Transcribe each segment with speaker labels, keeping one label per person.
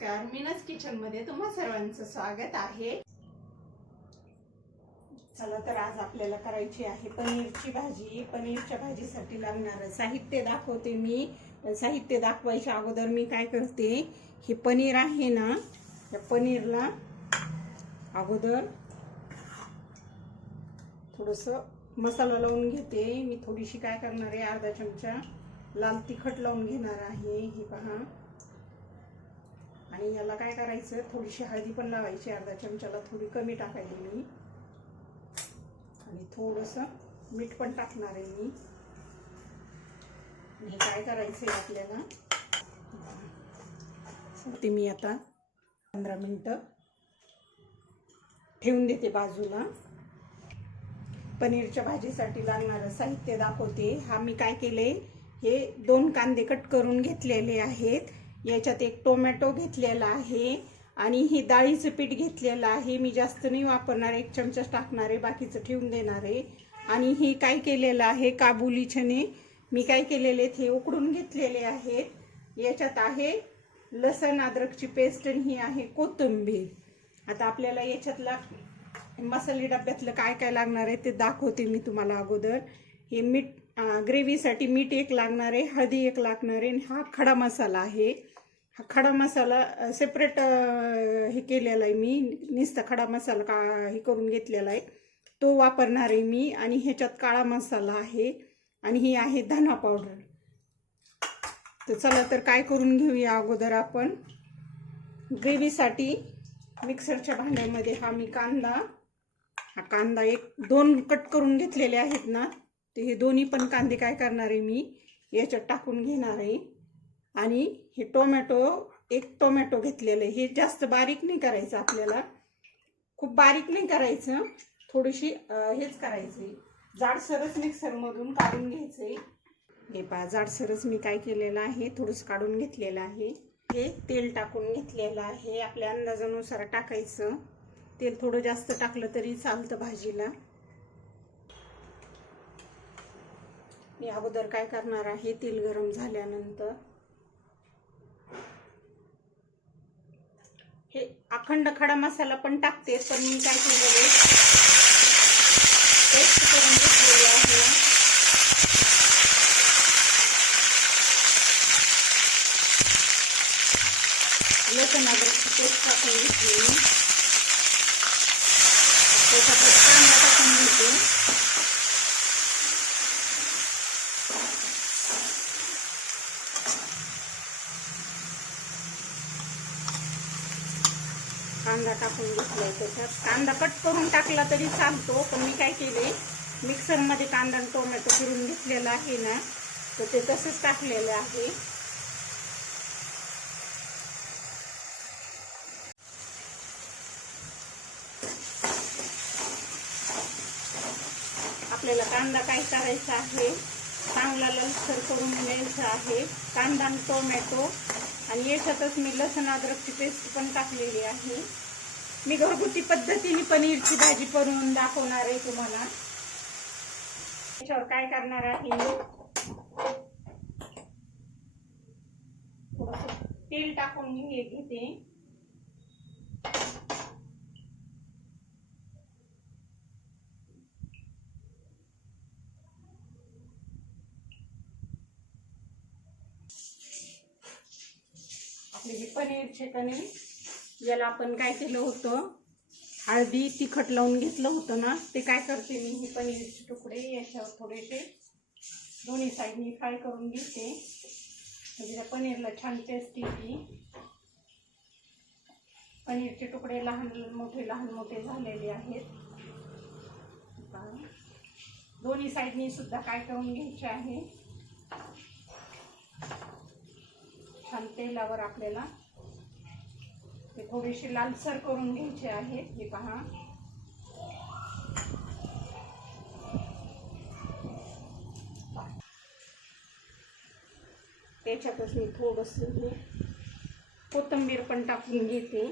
Speaker 1: नमस्कार मीनस किचनमध्ये तुम्हा सर्वांचं स्वागत आहे. चला तर आज आपल्याला करायची आहे पनीरची भाजी. पनीरच्या भाजीसाठी लागणारं साहित्य दाखवते मी. साहित्य दाखवायच्या अगोदर मी काय करते हे पनीर आहे ना या पनीरला अगोदर थोडस मसाला लावून घेते. मी थोडीशी काय करणार आहे अर्धा चमचा लाल तिखट लावून घेणार आहे. हे पहा. आणि याला काय करायचं? थोडीशी हळदी पण लावायची. अर्धा चमच्याला थोडी कमी टाकायची मी. आणि थोडंसं मीठ पण टाकणार आहे मी. हे काय करायचं आहे आपल्याला? ते मी आता पंधरा मिनटं ठेवून देते बाजूला. पनीरच्या भाजीसाठी लागणारं साहित्य दाखवते. हा मी काय केले हे दोन कांदे कट करून घेतलेले आहेत. याच्यात एक टोमॅटो घेतलेला आहे आणि हे डाळीचं पीठ घेतलेलं आहे. मी जास्त नाही वापरणार एक चमचा टाकणार आहे बाकीचं ठेवून देणार आहे. आणि हे काय केलेलं आहे काबुली चणे मी काय केलेले हे उकडून घेतलेले आहेत. याच्यात आहे लसण अद्रकची पेस्ट आणि ही आहे कोथिंबीर. आता आपल्याला याच्यातला मसाले डब्यातलं काय काय लागणार आहे ते दाखवते मी तुम्हाला अगोदर. हे मीठ ग्रेव्हीसाठी मीठ एक लागणार आहे हळदी एक लागणार आहे आणि हा खडा मसाला आहे. हा खडा मसाला सेपरेट हे केलेला आहे मी. नुसता खडा मसाला का हे करून घेतलेला आहे. तो वापरणार आहे मी आणि ह्याच्यात काळा मसाला आहे आणि ही आहे धना पावडर. तर चला तर काय करून घेऊया अगोदर आपण. ग्रेव्हीसाठी मिक्सरच्या भांड्यामध्ये हा मी कांदा हा कांदा एक दोन कट करून घेतलेले आहेत ना. ते हे दोन्ही पण कांदे काय करणार आहे मी? याच्यात टाकून घेणार आहे. आणि हे टोमॅटो एक टोमॅटो घेतलेलं आहे. हे जास्त बारीक नाही करायचं आपल्याला. खूप बारीक नाही करायचं. थोडीशी हेच करायचं आहे जाडसरच मिक्सरमधून काढून घ्यायचं आहे हे पहा जाडसरच मी काय केलेलं आहे? थोडंसं काढून घेतलेलं आहे. हे तेल टाकून घेतलेलं आहे. आपल्या अंदाजानुसार टाकायचं. तेल थोडं जास्त टाकलं तरी चालतं भाजीला. मी अगोदर काय करणार आहे? तेल गरम झाल्यानंतर हे अखंड खडा मसाला पण टाकते पण मी काय केलेलं पेस्ट करून घेतलेली आहे लसण अद्रकची पेस्ट टाकून घेतलेली त्याच्यात कांदा टाकून घेते कांदा टाकून घेतलाय त्याच्यात. कांदा कट करून टाकला तरी चालतो पण मी काय केले मिक्सरमध्ये कांदा आणि टोमॅटो फिरून घेतलेला आहे ना तर ते तसंच टाकलेलं आहे. आपल्याला कांदा काय करायचा आहे चांगला ललसर करून घ्यायचा आहे. कांदा आणि टोमॅटो आणि याच्यातच मी लसण अद्रकची पेस्ट पण टाकलेली आहे. मी घरगुती पद्धतीने पनीरची भाजी करून दाखवणार आहे तुम्हाला. त्याच्यावर काय करणार आहे? तेल टाकून घे घेते आपले हे शेताने. ज्याला याला आपण काय केलं होतं? हळदी तिखट लावून घेतलं होतं ना. ते काय करते मी हे पनीरचे तुकडे याच्यावर थोडेसे दोन्ही साईडनी फ्राय करून घेते. म्हणजे त्या पनीरला छान टेस्ट येते पनीरचे तुकडे लहान मोठे लहान मोठे झालेले आहेत. दोन्ही साईडनी सुद्धा काय करून घ्यायचे आहे? छान तेलावर आपल्याला थोडीशी लालसर करून घ्यायचे आहे. हे पहा. त्याच्यापासून मी थोडस कोथिंबीर पण टाकून घेते.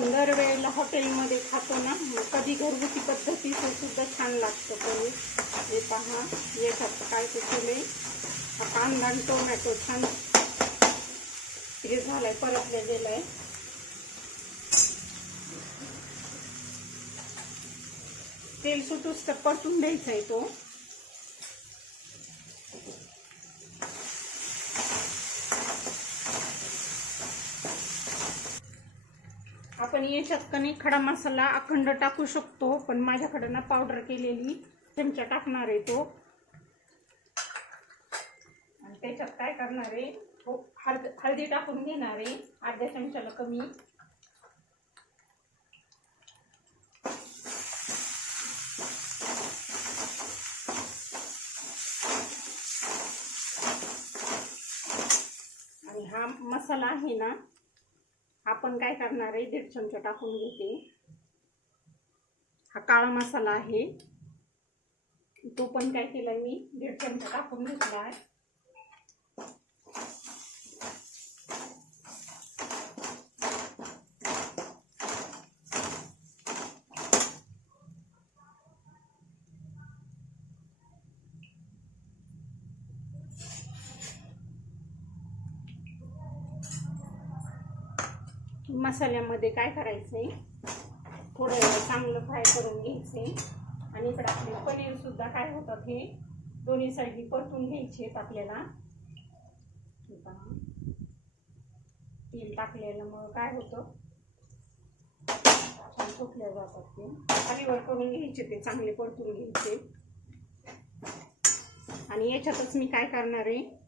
Speaker 1: आपण दरवेळेला हॉटेलमध्ये खातो ना मग कधी घरगुती पद्धतीचं सुद्धा छान लागतं पनीर. हे पहा येतात काय ते हा कांदा आणि टोमॅटो छान हे झालाय परतल्या गेलाय. तेल सुटूच तर परतून द्यायचा आहे तो. आपण याच्यात कणी खडा मसाला अखंड टाकू शकतो पण माझ्याकडे ना पावडर केलेली चमचा टाकणार आहे तो. आणि त्याच्यात काय करणार आहे हो, हळद हळदी टाकून घेणार आहे अर्ध्या चमच्याला कमी. आणि हा मसाला आहे ना आपण काय करणार आहे दीड चमचा टाकून घेते. हा काळा मसाला आहे. तो पण काय केलाय मी दीड चमचा टाकून घेतला आहे. मसाल्यामध्ये काय करायचंय? थोडं चांगलं फ्राय करून घ्यायचे आणि इकडं आपले पनीरसुद्धा काय होतात हे? दोन्ही साईडनी परतून घ्यायचे आहेत आपल्याला. हे. तेल टाकलेल्यामुळं काय होतं? छान सुटल्या जातात ते. हरीवर करून घ्यायचे ते चांगले परतून घ्यायचे. आणि याच्यातच मी काय करणार आहे?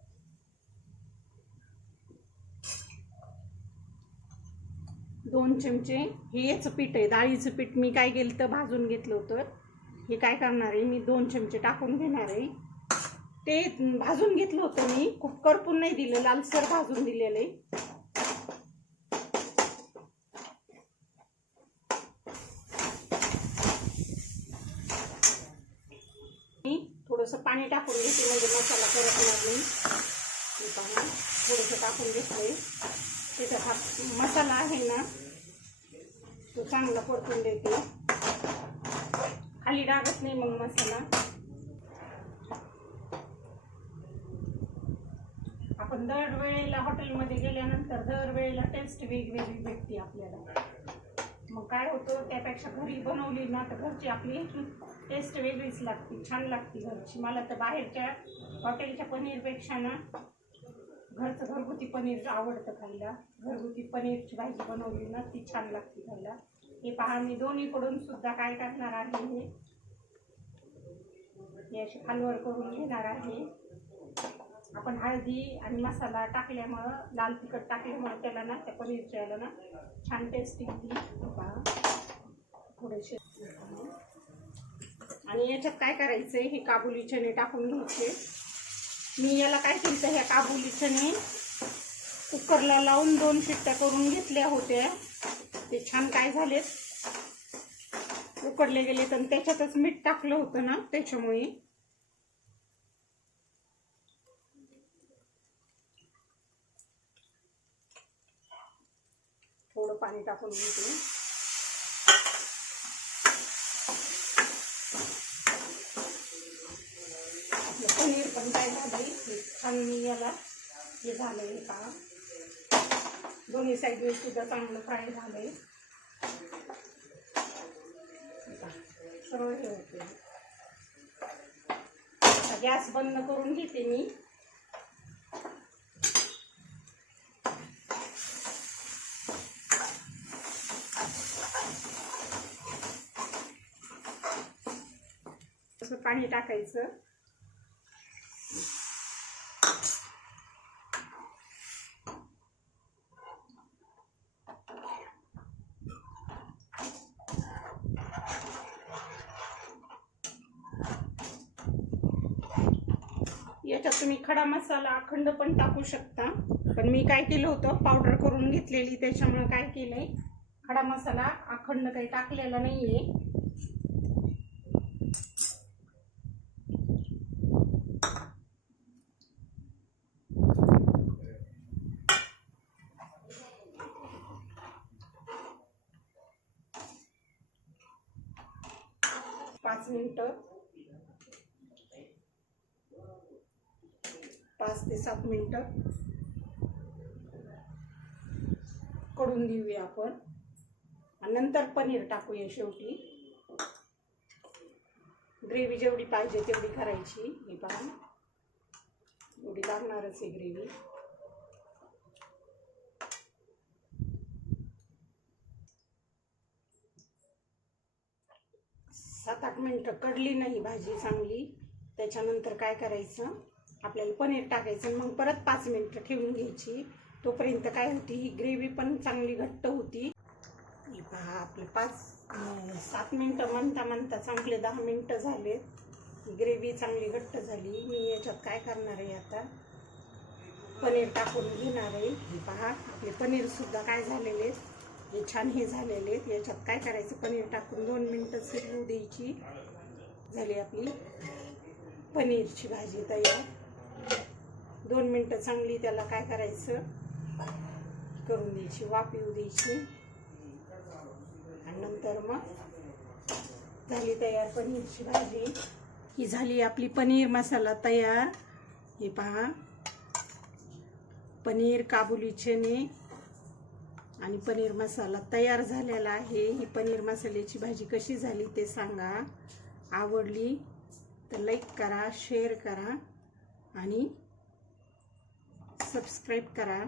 Speaker 1: दोन चमचे हेच पीठ आहे. डाळीचं पीठ मी काय केलं तर भाजून घेतलं होतं. हे काय करणार आहे? मी दोन चमचे टाकून घेणार आहे. ते भाजून घेतलं होतं मी. खूप करपून नाही दिलं. लालसर भाजून दिलेलं आहे. मी थोडंसं पाणी टाकून घेते म्हणजे मसाला करपणार नाही. हे थोडंसं टाकून घेतलंय. त्याच्यात हा मसाला आहे ना तो चांगला परतून देते. खाली डागत नाही मग मसाला. आपण दर वेळेला हॉटेलमध्ये गेल्यानंतर दर वेळेला टेस्ट वेगवेगळी भेटते आपल्याला. मग काय होतं त्यापेक्षा घरी बनवली ना तर घरची आपली टेस्ट वेगळीच लागते छान लागते घरची. मला तर बाहेरच्या हॉटेलच्या पनीरपेक्षा ना घरचं घरगुती पनीर आवडतं खायला. घरगुती पनीरची भाजी बनवली ना ती छान लागते खायला. हे पहा मी दोन्हीकडून सुद्धा काय टाकणार आहे हे. अशी असे खालवर करून घेणार आहे. आपण हळदी आणि मसाला टाकल्यामुळं लाल तिखट टाकल्यामुळं त्याला ना त्या पनीरच्या याला ना छान टेस्ट येते पहा थोडेसे. आणि याच्यात काय करायचंय हे काबुली चणे टाकून घ्यायचे. मी याला काय केलं ह्या काबुली चणे कुकरला लावून दोन शिट्ट्या करून घेतल्या होत्या. ते छान काय झालेत. उकडले गेले तर त्याच्यातच मीठ टाकलं होतं ना त्याच्यामुळे. थोडं पाणी टाकून घेते आपलं पनीर पण काय झालंय आणि मी याला हे झालं आहे का? दोन्ही साईडने सुद्धा चांगलं फ्राय झालंय. सर्व हे होते गॅस बंद करून घेते मी. पाणी टाकायचं. याच्यात तुम्ही खडा मसाला अखंड पण टाकू शकता. पण मी काय केलं होतं पावडर करून घेतलेली त्याच्यामुळे काय केलंय खडा मसाला अखंड काही टाकलेला नाहीये. पाच मिनिटं. पाच ते सात मिनटं कडून देऊया आपण. आणि नंतर पनीर टाकूया शेवटी. ग्रेव्ही जेवढी पाहिजे तेवढी करायची ही पहा. एवढी लागणारच आहे ग्रेव्ही. सात आठ मिनटं कडली नाही भाजी चांगली. त्याच्यानंतर काय करायचं? आपल्याला पनीर टाकायचं मग परत पाच मिनटं ठेवून घ्यायची. तोपर्यंत काय होती ही ग्रेव्ही पण चांगली घट्ट होती. पहा आपले पाच सात मिनटं म्हणता म्हणता चांगले दहा मिनटं झालेत. ग्रेव्ही चांगली घट्ट झाली. मी याच्यात काय करणार आहे आता? पनीर टाकून घेणार आहे. हे पहा आपले पनीरसुद्धा काय झालेले आहेत? हे छान हे झालेले आहेत. याच्यात काय करायचं? पनीर टाकून दोन मिनटं शिजवू द्यायची. झाली आपली पनीरची भाजी तयार. दोन मिनटं चांगली त्याला काय करायचं? करून द्यायची वाफ येऊ द्यायची. आणि नंतर मग झाली तयार पनीरची भाजी. ही झाली आपली पनीर मसाला तयार. हे पहा. पनीर काबुली चणे आणि पनीर मसाला तयार झालेला आहे. ही पनीर मसाल्याची भाजी कशी झाली ते सांगा. आवडली तर लाईक करा शेअर करा आणि सबस्क्राईब करा.